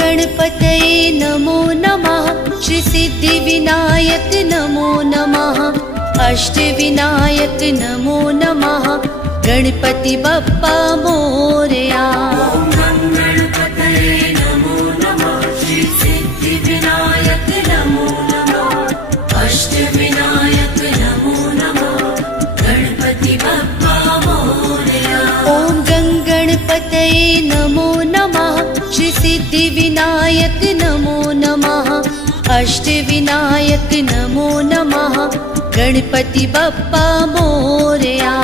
गणपतये नमो नमः। श्री सिद्धिविनायक नमो नमः। अष्टविनायक नमो नमः। गणपति बप्पा मोरया। गणपतये नमो नमः। श्री सिद्धिविनायक नमो नमः। अष्टविनायक नमो नमः। गणपति बप्पा मोरया। ॐ गणपतये नमो नमः। श्री सिद्धिविनायक नमो नमः। अष्टविनायक नमो नमः। गणपति बप्पा मोरया।